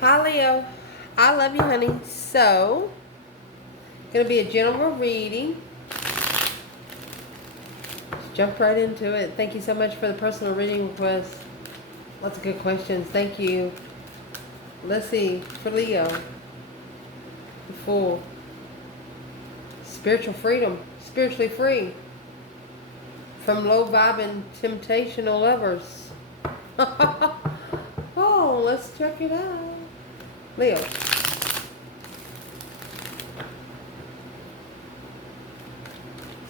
Hi Leo, I love you honey. So, gonna be a general reading. Let's jump right into it. Thank you so much for the personal reading request. Lots of good questions. Thank you. Let's see, for Leo, the Fool. Spiritual freedom, spiritually free from low vibing temptational lovers. Oh, let's check it out. Leo.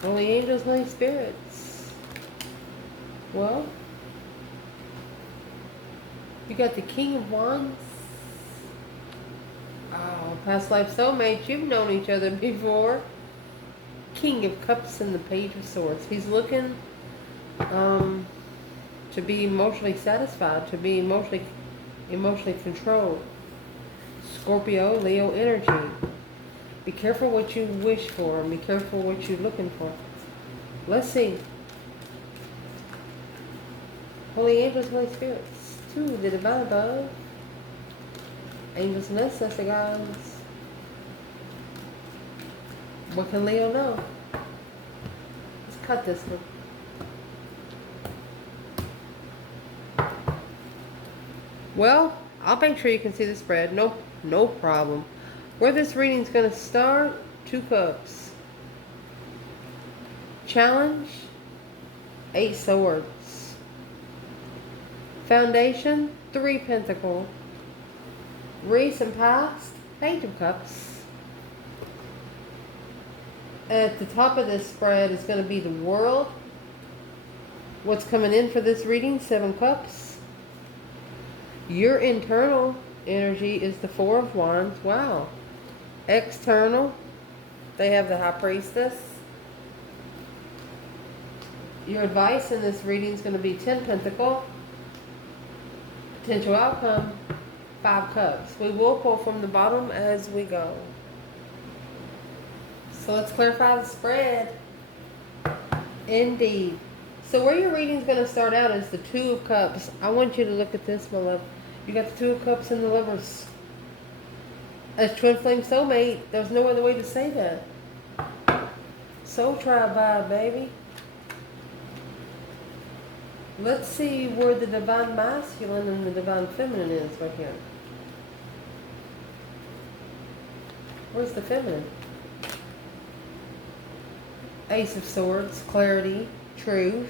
Only angels, only spirits. Well, you got the King of Wands. Oh, past life soulmates. You've known each other before. King of Cups and the Page of Swords. He's looking to be emotionally satisfied, to be emotionally controlled. Scorpio, Leo energy. Be careful what you wish for and be careful what you're looking for. Let's see. Holy angels, holy spirits. To the divine above. Angels and ancestor guides. What can Leo know? Let's cut this one. Well, I'll make sure you can see the spread. No problem. Where this reading's going to start, 2 cups. Challenge, 8 swords. Foundation, 3 pentacles. Recent past, Page of Cups. At the top of this spread is going to be the World. What's coming in for this reading, 7 cups. Your internal energy is the 4 of Wands. Wow. External, they have the High Priestess. Your advice in this reading is going to be 10 Pentacles. Potential outcome, 5 cups. We will pull from the bottom as we go. So let's clarify the spread. Indeed. So where your reading is going to start out is the 2 of Cups. I want you to look at this, my love. You got the 2 of Cups in the Lovers. As twin flame soulmate, there's no other way to say that. Soul tribe vibe, baby. Let's see where the divine masculine and the divine feminine is right here. Where's the feminine? Ace of Swords, clarity, truth.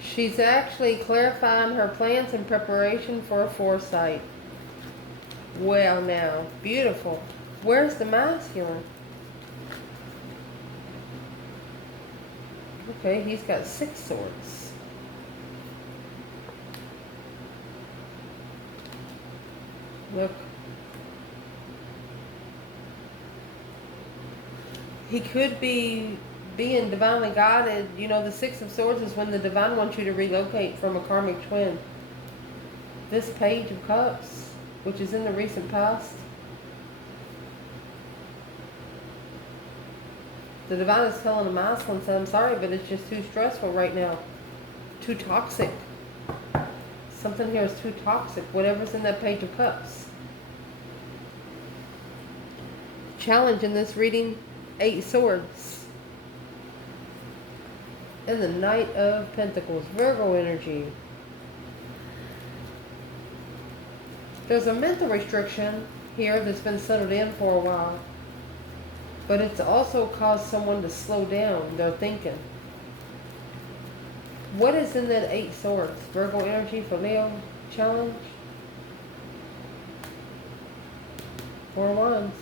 She's actually clarifying her plans in preparation for a foresight. Well now, beautiful. Where's the masculine? Okay, he's got 6 swords. Look. He could be being divinely guided. You know, the 6 of Swords is when the divine wants you to relocate from a karmic twin. This Page of Cups, which is in the recent past, the divine is telling the masculine, say, I'm sorry, but it's just too stressful right now. Too toxic. Something here is too toxic. Whatever's in that Page of Cups. Challenge in this reading, 8 swords. And the Knight of Pentacles, Virgo energy. There's a mental restriction here that's been settled in for a while. But it's also caused someone to slow down their thinking. What is in that 8 swords? Virgo energy for Leo challenge. 4 wands.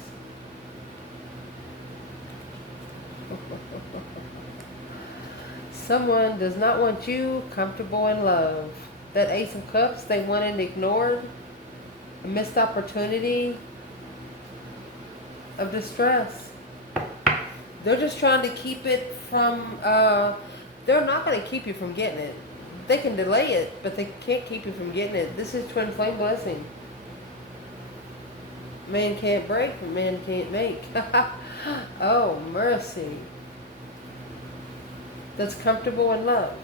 Someone does not want you comfortable in love. That Ace of Cups, they wanted ignored. A missed opportunity of distress. They're just trying to keep it from, they're not going to keep you from getting it. They can delay it, but they can't keep you from getting it. This is twin flame blessing. Man can't break, man can't make. Oh, mercy. That's comfortable in love.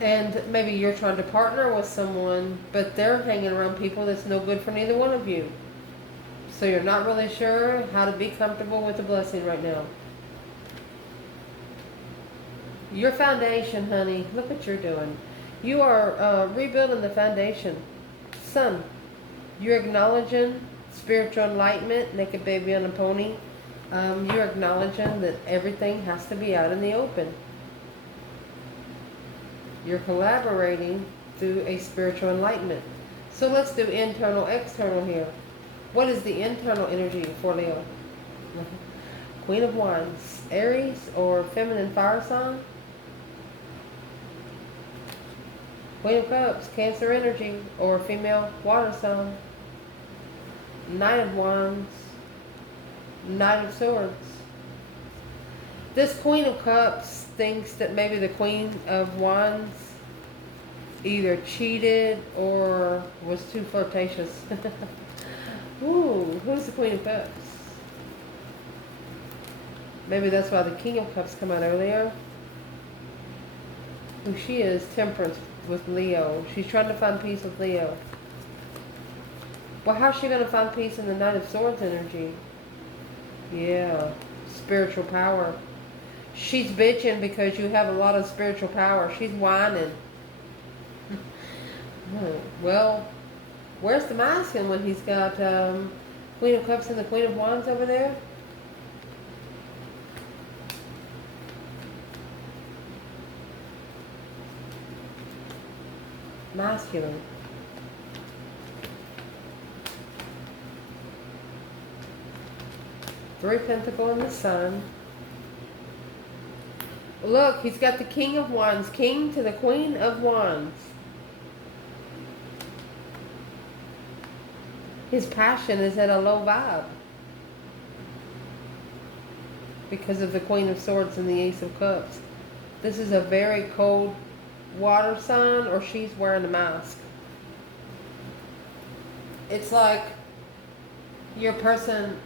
And maybe you're trying to partner with someone, but they're hanging around people that's no good for neither one of you. So you're not really sure how to be comfortable with the blessing right now. Your foundation, honey, look what you're doing. You are rebuilding the foundation. Sun, you're acknowledging spiritual enlightenment, naked baby on a pony. You're acknowledging that everything has to be out in the open. You're collaborating through a spiritual enlightenment. So let's do internal, external here. What is the internal energy for Leo? Queen of Wands, Aries or feminine fire sign? Queen of Cups, Cancer energy or female water sign? Knight of Wands, Knight of Swords. This Queen of Cups thinks that maybe the Queen of Wands either cheated or was too flirtatious. Ooh, who's the Queen of Cups? Maybe that's why the King of Cups come out earlier. Who she is, Temperance with Leo. She's trying to find peace with Leo. Well, how's she going to find peace in the Knight of Swords energy? Yeah, spiritual power. She's bitching because you have a lot of spiritual power. She's whining. Well, where's the masculine when he's got Queen of Cups and the Queen of Wands over there? Masculine. Three Pentacle in the Sun. Look, he's got the King of Wands, King to the Queen of Wands. His passion is at a low vibe because of the Queen of Swords and the Ace of Cups. This is a very cold water sign, or she's wearing a mask. It's like your person,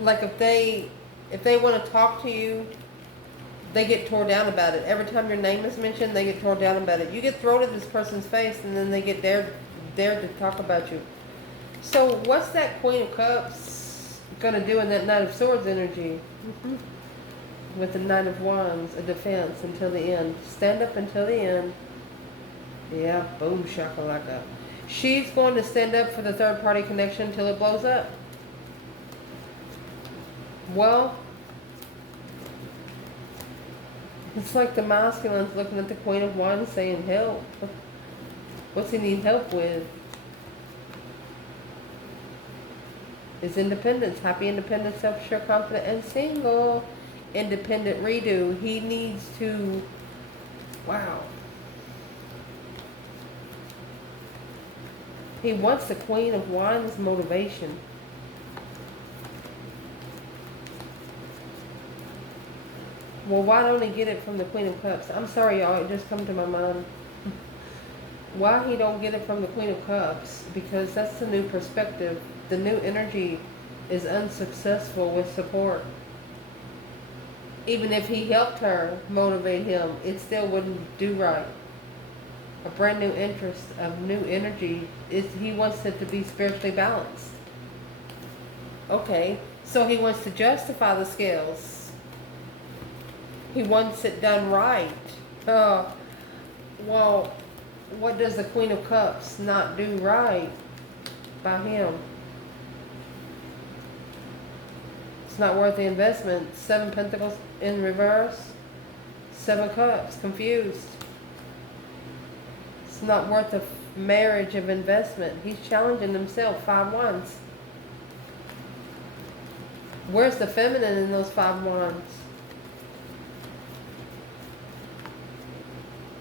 like if they want to talk to you, they get tore down about it. Every time your name is mentioned, they get tore down about it. You get thrown at this person's face, and then they get dared to talk about you. So what's that Queen of Cups going to do in that Knight of Swords energy? With the Knight of Wands, a defense until the end. Stand up until the end. Yeah, boom, shakalaka. She's going to stand up for the third party connection until it blows up. Well, it's like the masculine's looking at the Queen of Wands saying, help. What's he need help with? Is independence. Happy, independent, self-assured, confident, and single. Independent redo. He needs to, wow. He wants the Queen of Wands motivation. Well, why don't he get it from the Queen of Cups? I'm sorry, y'all. It just come to my mind. Why he don't get it from the Queen of Cups? Because that's the new perspective. The new energy is unsuccessful with support. Even if he helped her motivate him, it still wouldn't do right. A brand new interest of new energy is he wants it to be spiritually balanced. Okay, so he wants to justify the scales. He wants it done right. Well, what does the Queen of Cups not do right by him? It's not worth the investment. Seven Pentacles in reverse. Seven Cups, confused. It's not worth the marriage of investment. He's challenging himself. 5 Wands. Where's the feminine in those 5 Wands?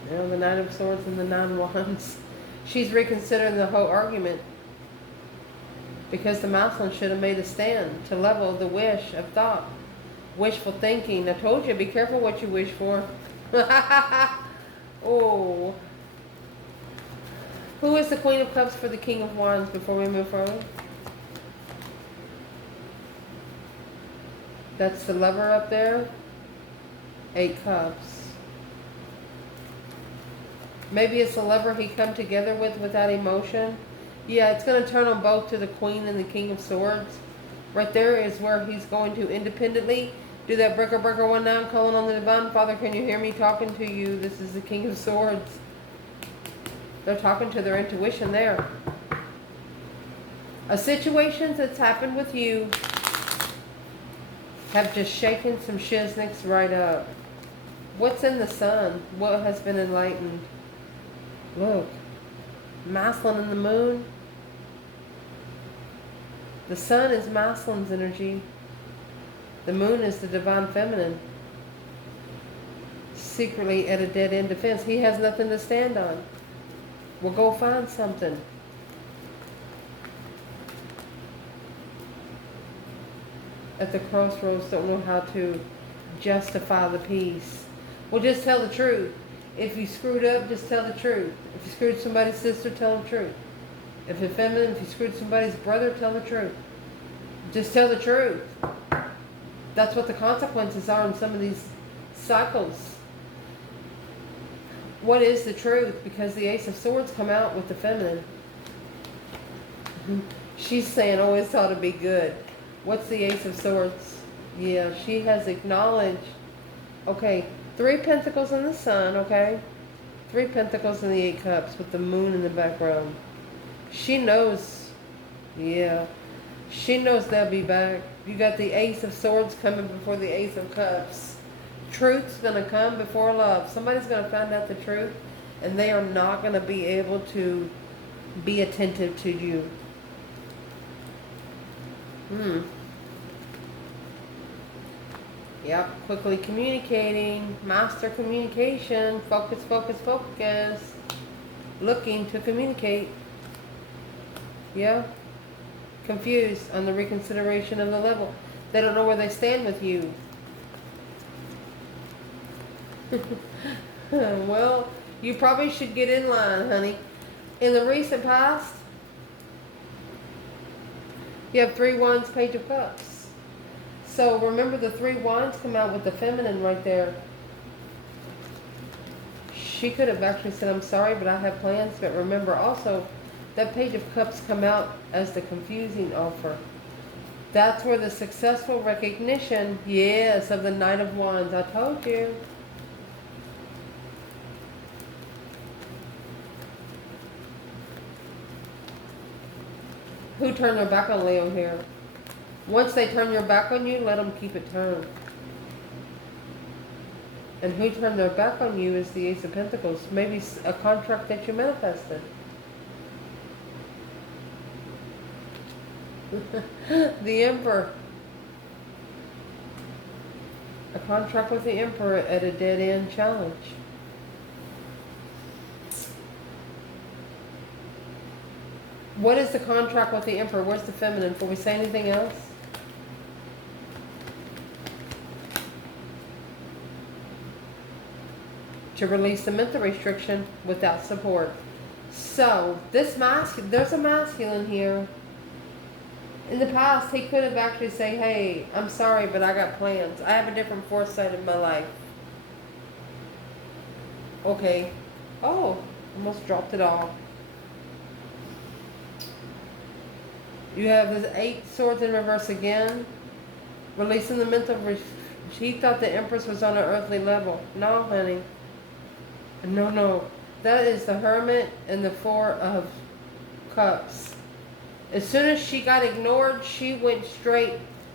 You know, the Knight of Swords and the 9 Wands. She's reconsidering the whole argument. Because the masculine should have made a stand to level the wish of thought. Wishful thinking. I told you, be careful what you wish for. Oh. Who is the Queen of Cups for the King of Wands before we move forward? That's the Lover up there. 8 Cups. Maybe it's a lover he come together with without emotion. Yeah, it's going to turn them both to the Queen and the King of Swords. Right there is where he's going to independently do that breaker one now, calling on the Divine Father. Can you hear me talking to you? This is the King of Swords. They're talking to their intuition there. A situation that's happened with you have just shaken some shiznicks right up. What's in the sun? What has been enlightened? Look. Masculine in the moon. The sun is masculine's energy. The moon is the divine feminine. Secretly at a dead end defense. He has nothing to stand on. Well, go find something. At the crossroads, don't know how to justify the peace. Well, just tell the truth. If you screwed up, just tell the truth. If you screwed somebody's sister, tell the truth. If you're feminine, if you screwed somebody's brother, tell the truth. Just tell the truth. That's what the consequences are in some of these cycles. What is the truth? Because the Ace of Swords come out with the feminine. She's saying, oh, it's ought to be good. What's the Ace of Swords? Yeah, she has acknowledged. Okay, 3 Pentacles in the sun, okay? 3 Pentacles in the 8 Cups with the moon in the background. She knows. Yeah. She knows they'll be back. You got the Ace of Swords coming before the Ace of Cups. Truth's going to come before love. Somebody's going to find out the truth, and they are not going to be able to be attentive to you. Yep, quickly communicating. Master communication. Focus, focus, focus. Looking to communicate. Yeah. Confused on the reconsideration of the level. They don't know where they stand with you. Well, you probably should get in line, honey. In the recent past, you have 3 Wands, Page of Cups. So remember, the 3 Wands come out with the feminine right there. She could have actually said, I'm sorry, but I have plans. But remember also, that Page of Cups come out as the confusing offer. That's where the successful recognition, yes, of the Knight of Wands. I told you. Who turned their back on Leo here? Once they turn your back on you, let them keep it turned. And who turned their back on you is the Ace of Pentacles. Maybe a contract that you manifested. The Emperor. A contract with the Emperor at a dead-end challenge. What is the contract with the Emperor? Where's the feminine? Before we say anything else? To release the mental restriction without support. So, there's a masculine here. In the past, he could have actually said, hey, I'm sorry, but I got plans. I have a different foresight in my life. Okay. Oh, almost dropped it all. You have the 8 Swords in reverse again. Releasing the mental he thought the Empress was on an earthly level. No, honey. No. That is the Hermit and the 4 of Cups. As soon as she got ignored, she went straight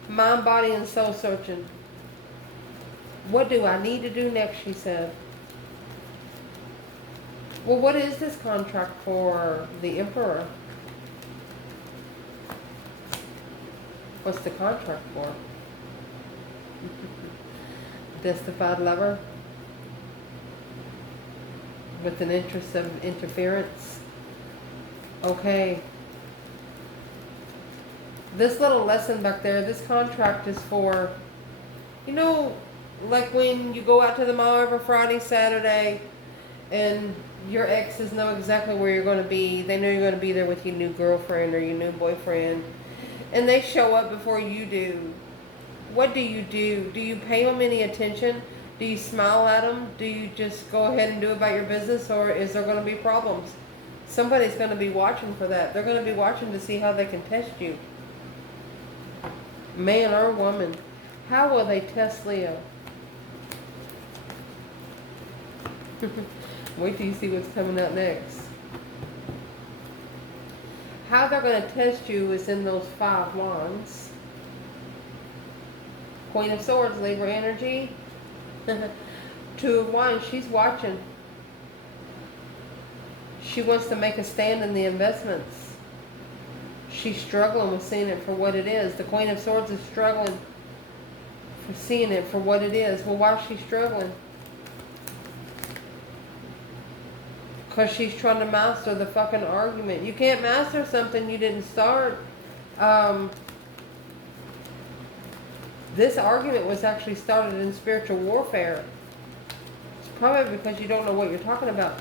mind, body, and soul searching. What do I need to do next, she said. Well, what is this contract for the Emperor? What's the contract for? Justified lover? With an interest of interference? Okay. This little lesson back there, this contract is for, you know, like when you go out to the mall every Friday, Saturday, and your exes know exactly where you're going to be. They know you're going to be there with your new girlfriend or your new boyfriend. And they show up before you do. What do? Do you pay them any attention? Do you smile at them? Do you just go ahead and do about your business? Or is there going to be problems? Somebody's going to be watching for that. They're going to be watching to see how they can test you. Man or woman. How will they test Leo? Wait till you see what's coming out next. How they're going to test you is in those 5 wands. Queen of Swords, Libra energy. 2 of Wands, she's watching. She wants to make a stand in the investments. She's struggling with seeing it for what it is. The Queen of Swords is struggling for seeing it for what it is. Well, why is she struggling? Because she's trying to master the fucking argument. You can't master something you didn't start. This argument was actually started in spiritual warfare. It's probably because you don't know what you're talking about.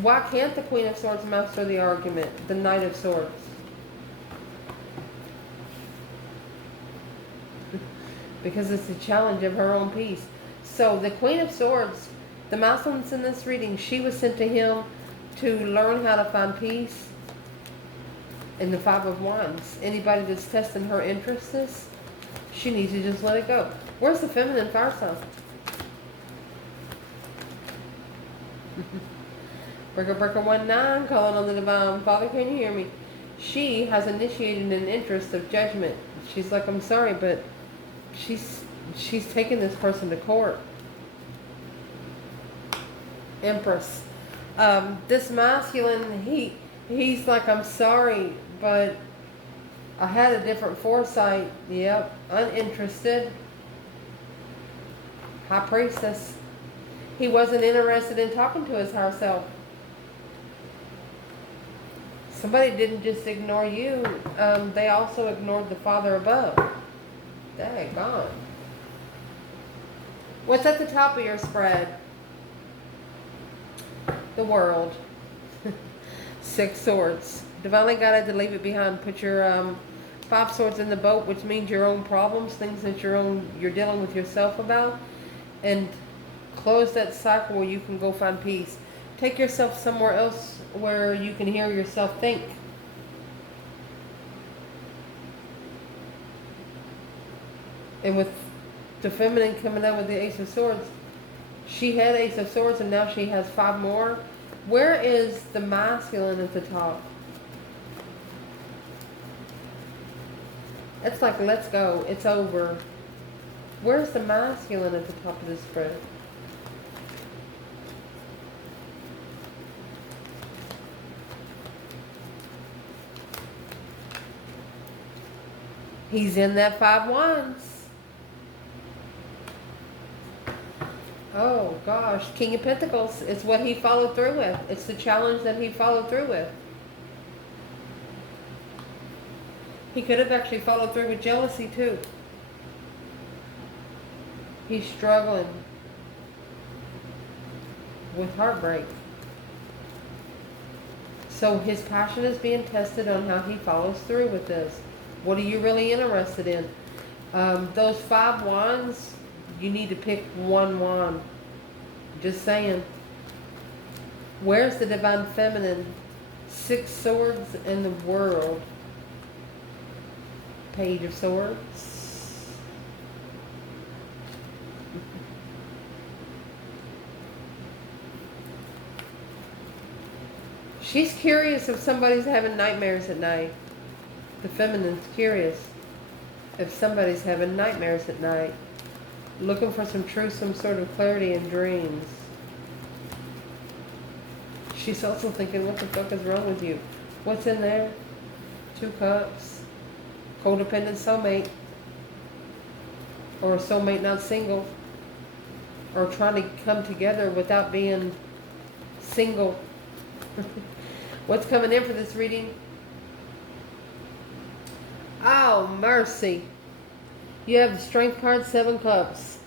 Why can't the Queen of Swords master the argument? The Knight of Swords. Because it's the challenge of her own peace. So the Queen of Swords, the masculines in this reading, she was sent to him to learn how to find peace. In the 5 of Wands, anybody that's testing her interests, she needs to just let it go. Where's the feminine fire sign? Breaker 19, calling on the divine. Father, can you hear me? She has initiated an interest of judgment. She's like, I'm sorry, but she's taking this person to court. Empress. This masculine, he's like, I'm sorry, but I had a different foresight. Yep. Uninterested. High Priestess. He wasn't interested in talking to his higher self. Somebody didn't just ignore you. They also ignored the Father above. Daggone. What's at the top of your spread? The World. 6 swords. Divinely guided to leave it behind. Put your 5 swords in the boat, which means your own problems, things that you're dealing with yourself about, and close that cycle where you can go find peace. Take yourself somewhere else where you can hear yourself think. And with the feminine coming out with the Ace of Swords, she had Ace of Swords and now she has 5 more. Where is the masculine at the top? It's like, let's go. It's over. Where's the masculine at the top of this spread? He's in that 5 wands. Oh gosh, King of Pentacles. It's what he followed through with. It's the challenge that he followed through with. He could have actually followed through with jealousy too. He's struggling with heartbreak. So his passion is being tested on how he follows through with this. What are you really interested in? Those 5 wands, you need to pick 1 wand. Just saying. Where's the divine feminine? 6 swords in the World. Page of Swords. She's curious if somebody's having nightmares at night. The feminine's curious if somebody's having nightmares at night. Looking for some truth, some sort of clarity in dreams. She's also thinking, what the fuck is wrong with you? What's in there? 2 cups. Codependent soulmate. Or a soulmate not single. Or trying to come together without being single. What's coming in for this reading? Oh, mercy. You have the Strength card, 7 cups.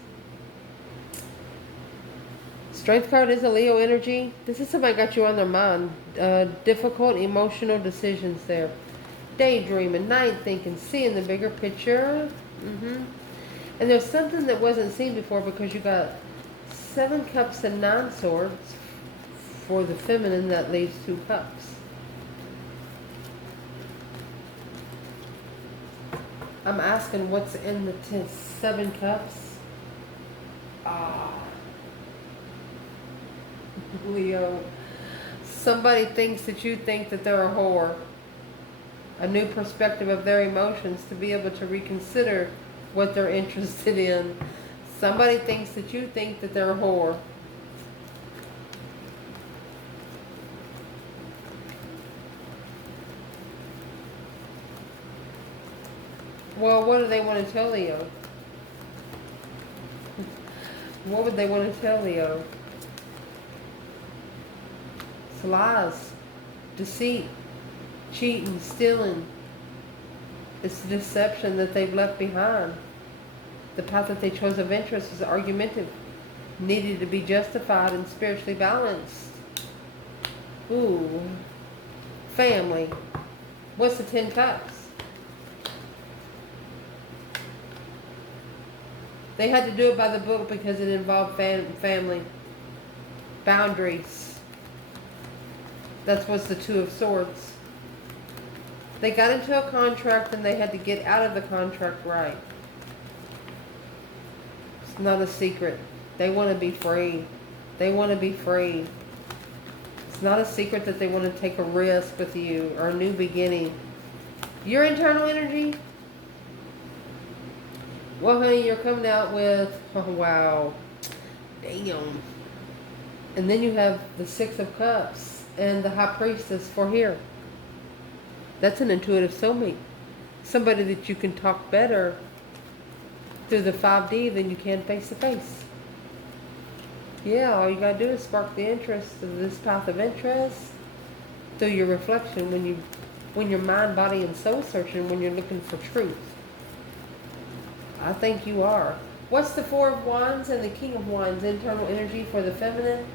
Strength card is a Leo energy. This is somebody got you on their mind. Difficult emotional decisions there. Daydreaming, night thinking, seeing the bigger picture. And there's something that wasn't seen before because you got Seven Cups and Nine Swords. For the feminine, that leaves 2 cups. I'm asking what's in the 7 cups. Leo. Somebody thinks that you think that they're a whore. A new perspective of their emotions to be able to reconsider what they're interested in. Somebody thinks that you think that they're a whore. Well, what do they want to tell Leo? What would they want to tell Leo? It's lies, deceit, cheating, stealing. It's the deception that they've left behind. The path that they chose of interest was argumentative, needed to be justified and spiritually balanced. Ooh. Family. What's the 10 cups? They had to do it by the book because it involved family. Boundaries. That's what's the 2 of Swords. They got into a contract and they had to get out of the contract right. It's not a secret. They want to be free. They want to be free. It's not a secret that they want to take a risk with you or a new beginning. Your internal energy. Well, honey, you're coming out with, oh, wow, damn. And then you have the 6 of Cups and the High Priestess for here. That's an intuitive soulmate. Somebody that you can talk better through the 5D than you can face to face. Yeah, all you got to do is spark the interest of this path of interest through your reflection when you're mind, body, and soul searching, when you're looking for truth. I think you are. What's the 4 of Wands and the King of Wands? Internal energy for the feminine.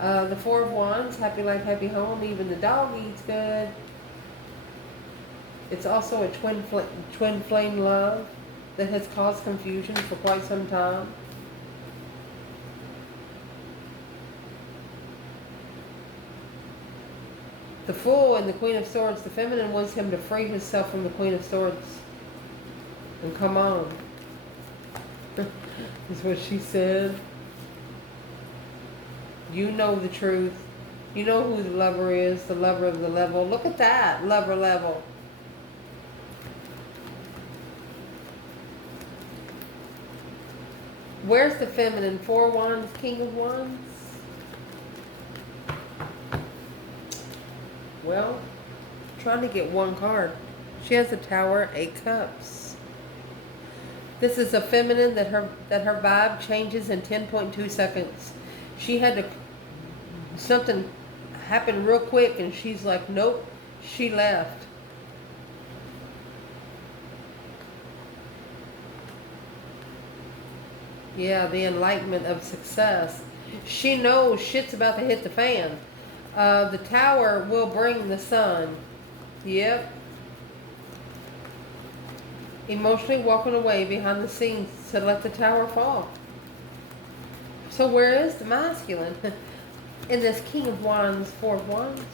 The 4 of Wands, happy life, happy home. Even the dog eats good. It's also a twin flame love that has caused confusion for quite some time. The Fool and the Queen of Swords. The feminine wants him to free himself from the Queen of Swords. And come on. Is what she said. You know the truth. You know who the lover is. The lover of the level. Look at that. Lover level. Where's the feminine? 4 of Wands, King of Wands. Well, trying to get one card. She has the Tower, 8 Cups. This is a feminine that her vibe changes in 10.2 seconds. She had to, something happened real quick and she's like, nope, she left. Yeah, the enlightenment of success. She knows shit's about to hit the fan. The Tower will bring the sun. Yep. Emotionally walking away behind the scenes to let the Tower fall. So where is the masculine in this King of Wands, 4 of Wands?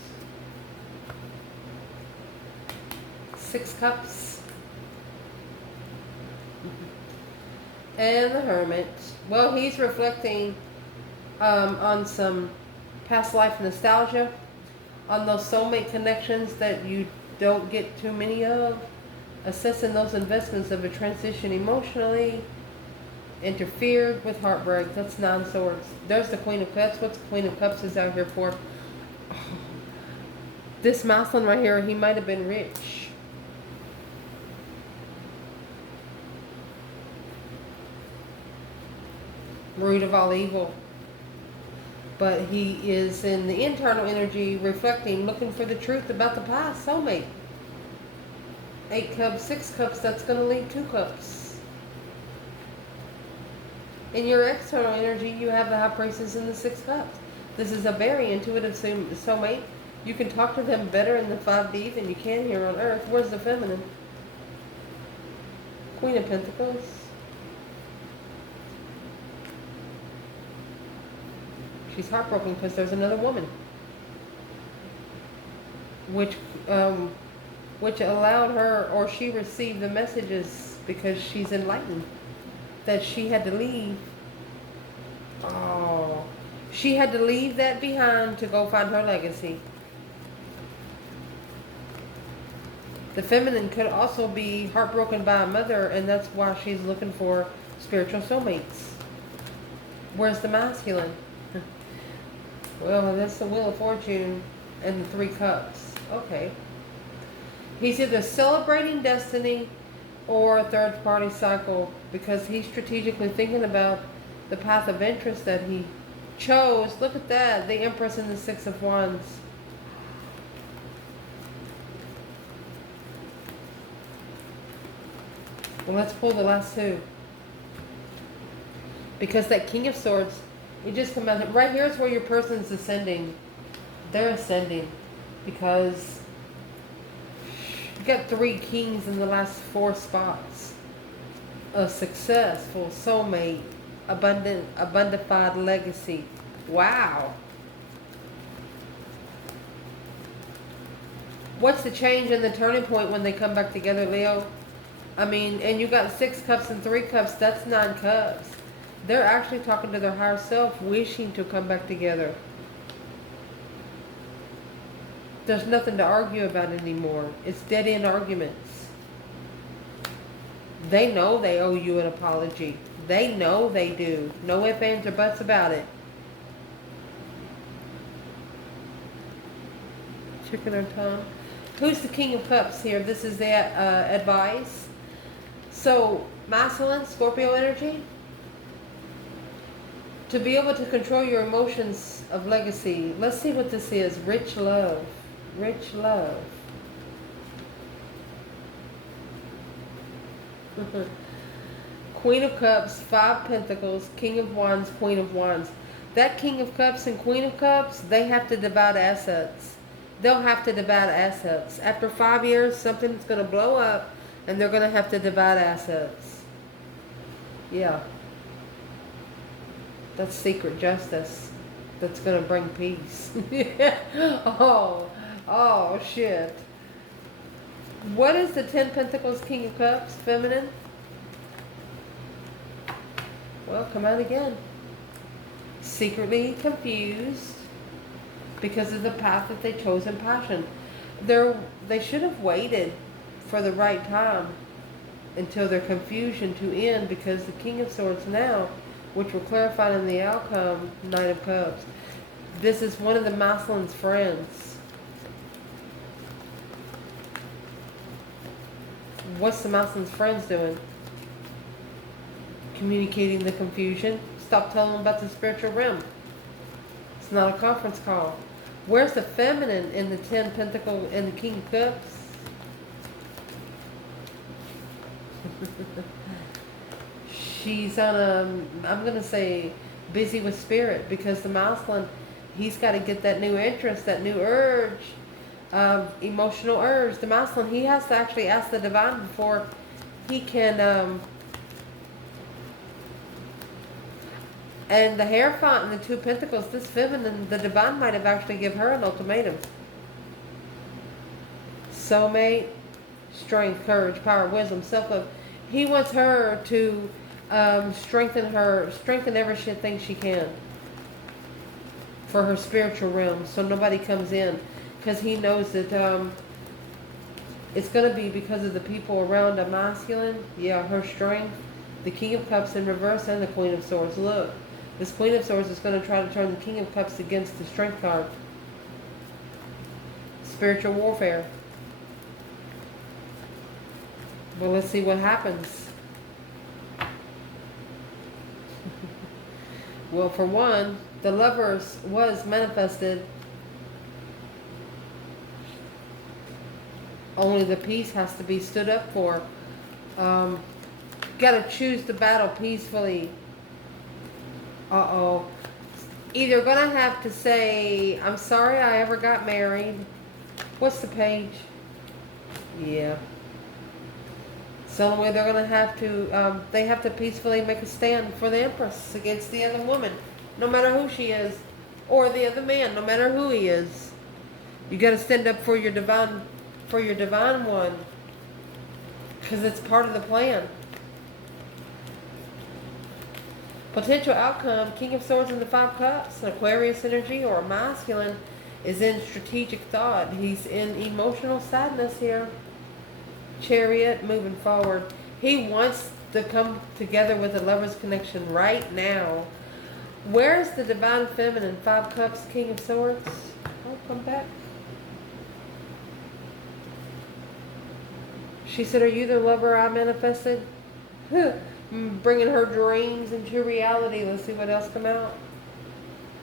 6 Cups. And the Hermit. Well, he's reflecting on some past life nostalgia, on those soulmate connections that you don't get too many of, assessing those investments of a transition emotionally, interfered with heartbreak. That's 9 Swords. There's the Queen of Cups. What's the Queen of Cups is out here for? Oh, this masculine right here, he might have been rich. Root of all evil. But he is in the internal energy, reflecting, looking for the truth about the past soulmate. 8 Cups, 6 Cups, that's going to leave 2 Cups. In your external energy, you have the High Priestess and the 6 Cups. This is a very intuitive soulmate. You can talk to them better in the 5D than you can here on Earth. Where's the feminine? Queen of Pentacles. She's heartbroken because there's another woman. Which allowed her, or she received the messages because she's enlightened, that she had to leave. Oh, she had to leave that behind to go find her legacy. The feminine could also be heartbroken by a mother, and that's why she's looking for spiritual soulmates. Where's the masculine? Well, that's the Wheel of Fortune and the Three Cups. Okay. He's either celebrating destiny or a third party cycle because he's strategically thinking about the path of interest that he chose. Look at that. The Empress and the Six of Wands. Well, let's pull the last two. Because that King of Swords, it just comes out. Right here is where your person's ascending. They're ascending. Because you got 3 kings in the last 4 spots. A successful soulmate, abundified legacy. Wow. What's the change and the turning point when they come back together, Leo? I mean, and you got 6 cups and 3 cups. That's 9 cups. They're actually talking to their higher self, wishing to come back together. There's nothing to argue about anymore. It's dead-end arguments. They know they owe you an apology. They know they do. No ifs, ands, or buts about it. Chicken or tongue. Who's the King of Cups here? This is the advice. So, masculine, Scorpio energy. To be able to control your emotions of legacy. Let's see what this is. Rich love. Rich love. Queen of Cups, 5 Pentacles, King of Wands, Queen of Wands. That King of Cups and Queen of Cups, they have to divide assets. They'll have to divide assets. After 5 years, something's going to blow up and they're going to have to divide assets. Yeah. That's secret justice. That's going to bring peace. Oh, shit. What is the 10 Pentacles, King of Cups, feminine? Well, come out again. Secretly confused because of the path that they chose in passion. They should have waited for the right time until their confusion to end, because the King of Swords now, which will clarify in the outcome, Knight of Cups. This is one of the masculine's friends. What's the masculine's friends doing? Communicating the confusion. Stop telling them about the spiritual realm. It's not a conference call. Where's the feminine in the 10 Pentacles and the King of Cups? She's on I'm going to say busy with spirit, because the masculine, he's got to get that new interest, that new urge, emotional urge. The masculine, he has to actually ask the divine before he can, and the Hierophant and the 2 Pentacles, this feminine, the divine might have actually given her an ultimatum. Soulmate, strength, courage, power, wisdom, self-love. He wants her to strengthen everything she can for her spiritual realm, so nobody comes in, because he knows that it's going to be because of the people around a masculine. Yeah, her strength, the King of Cups in reverse, and the Queen of Swords. Look, this Queen of Swords is going to try to turn the King of Cups against the Strength card. Spiritual warfare. Well, let's see what happens. Well, for one, the Lovers was manifested. Only the peace has to be stood up for. Got to choose the battle peacefully. Uh-oh. Either going to have to say, I'm sorry I ever got married. What's the page? Yeah. So the way they're going to have to, they have to peacefully make a stand for the Empress against the other woman, no matter who she is. or the other man, no matter who he is. You got to stand up for your divine one, because it's part of the plan. Potential outcome, King of Swords and the Five Cups, an Aquarius energy or a masculine is in strategic thought. He's in emotional sadness here. Chariot, moving forward. He wants to come together with a lover's connection right now. Where's the divine feminine? Five Cups, King of Swords. Oh, come back. She said, are you the lover I manifested? Bringing her dreams into reality. Let's see what else come out.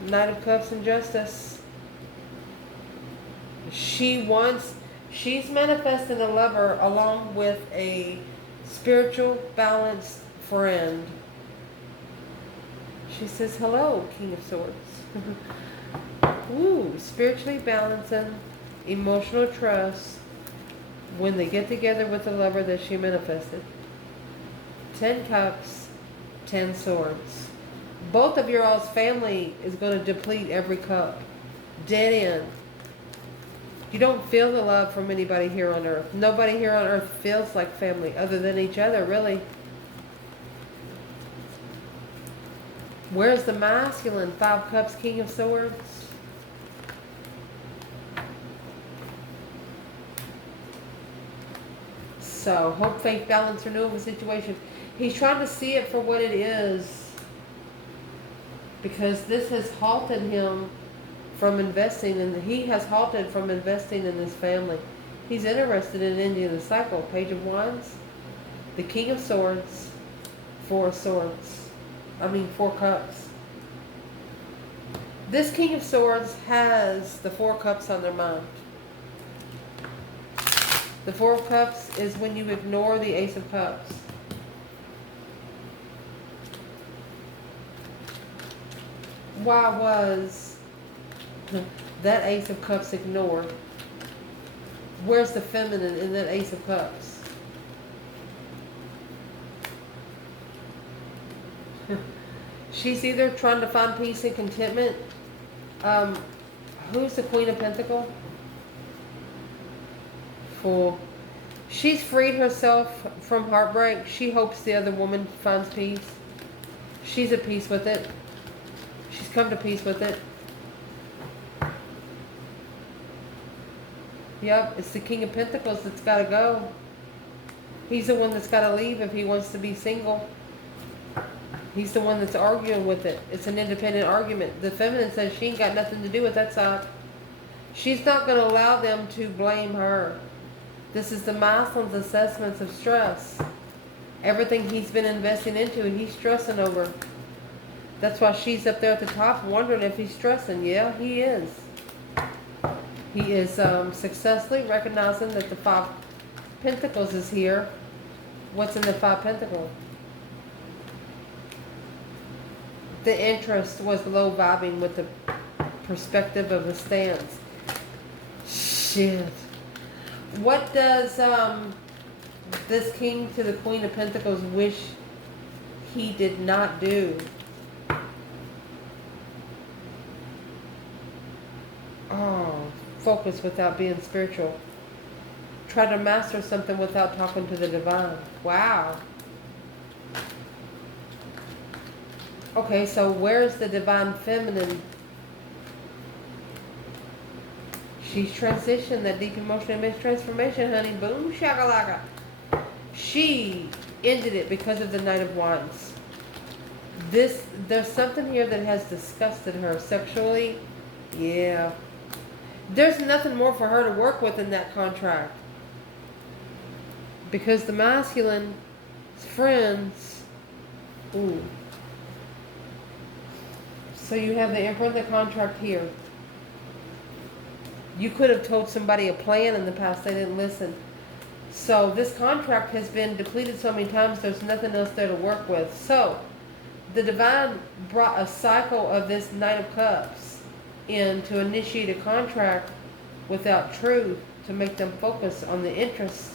Knight of Cups and Justice. She's manifesting a lover along with a spiritual, balanced friend. She says, hello, King of Swords. Ooh, spiritually balancing, emotional trust when they get together with the lover that she manifested. 10 Cups, 10 Swords. Both of your all's family is going to deplete every cup. Dead end. You don't feel the love from anybody here on earth. Nobody here on earth feels like family other than each other, really. Where's the masculine? Five Cups, King of Swords. So, hope, faith, balance, renewable situation. He's trying to see it for what it is, because this has halted him from investing, and he has halted from investing in his family. He's interested in ending the cycle. Page of Wands, the King of Swords, Four Cups. This King of Swords has the 4 Cups on their mind. The 4 of Cups is when you ignore the Ace of Cups. Why was that Ace of Cups ignored? Where's the feminine in that Ace of Cups? She's either trying to find peace and contentment. Who's the Queen of Pentacles? Fool. She's freed herself from heartbreak. She hopes the other woman finds peace. She's at peace with it. She's come to peace with it. Yep, it's the King of Pentacles that's got to go. He's the one that's got to leave if he wants to be single. He's the one that's arguing with it. It's an independent argument. The feminine says she ain't got nothing to do with that side. She's not going to allow them to blame her. This is the masculine's assessments of stress. Everything he's been investing into, he's stressing over. That's why she's up there at the top wondering if he's stressing. Yeah, he is. He is successfully recognizing that the 5 Pentacles is here. What's in the 5 Pentacles? The interest was low vibing with the perspective of the stance. Shit. What does this King to the Queen of Pentacles wish he did not do? Oh, focus without being spiritual. Try to master something without talking to the divine. Wow. Okay, so where's the divine feminine? She's transitioned, that deep emotional image transformation, honey. Boom, shakalaka. She ended it because of the Knight of Wands. There's something here that has disgusted her sexually. Yeah. There's nothing more for her to work with in that contract. Because the masculine friends. Ooh. So you have the Emperor in the contract here. You could have told somebody a plan in the past. They didn't listen. So this contract has been depleted so many times, there's nothing else there to work with. So the divine brought a cycle of this Knight of Cups in to initiate a contract without truth, to make them focus on the interest.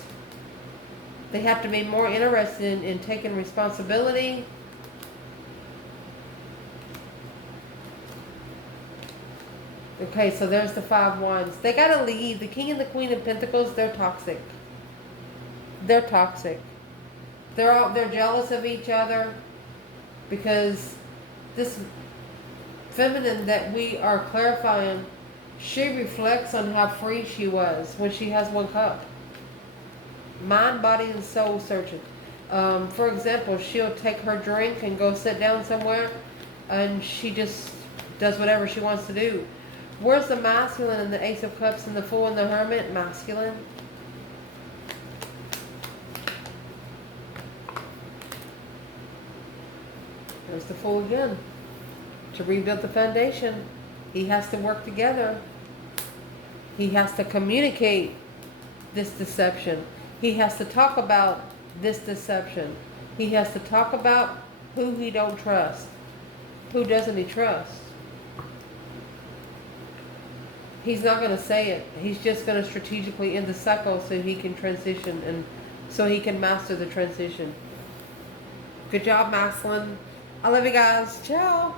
They have to be more interested in taking responsibility. Okay, so there's the 5 wands. They gotta leave. The King and the Queen of Pentacles, they're toxic. They're toxic. They're jealous of each other because this feminine that we are clarifying, she reflects on how free she was when she has 1 cup. Mind, body, and soul searching. For example, she'll take her drink and go sit down somewhere and she just does whatever she wants to do. Where's the masculine in the Ace of Cups and the Fool and the Hermit? Masculine. There's the Fool again. To rebuild the foundation, he has to work together. He has to communicate this deception. He has to talk about this deception. He has to talk about who he don't trust. Who doesn't he trust? He's not going to say it. He's just going to strategically end the cycle so he can transition and so he can master the transition. Good job, masculine. I love you guys. Ciao.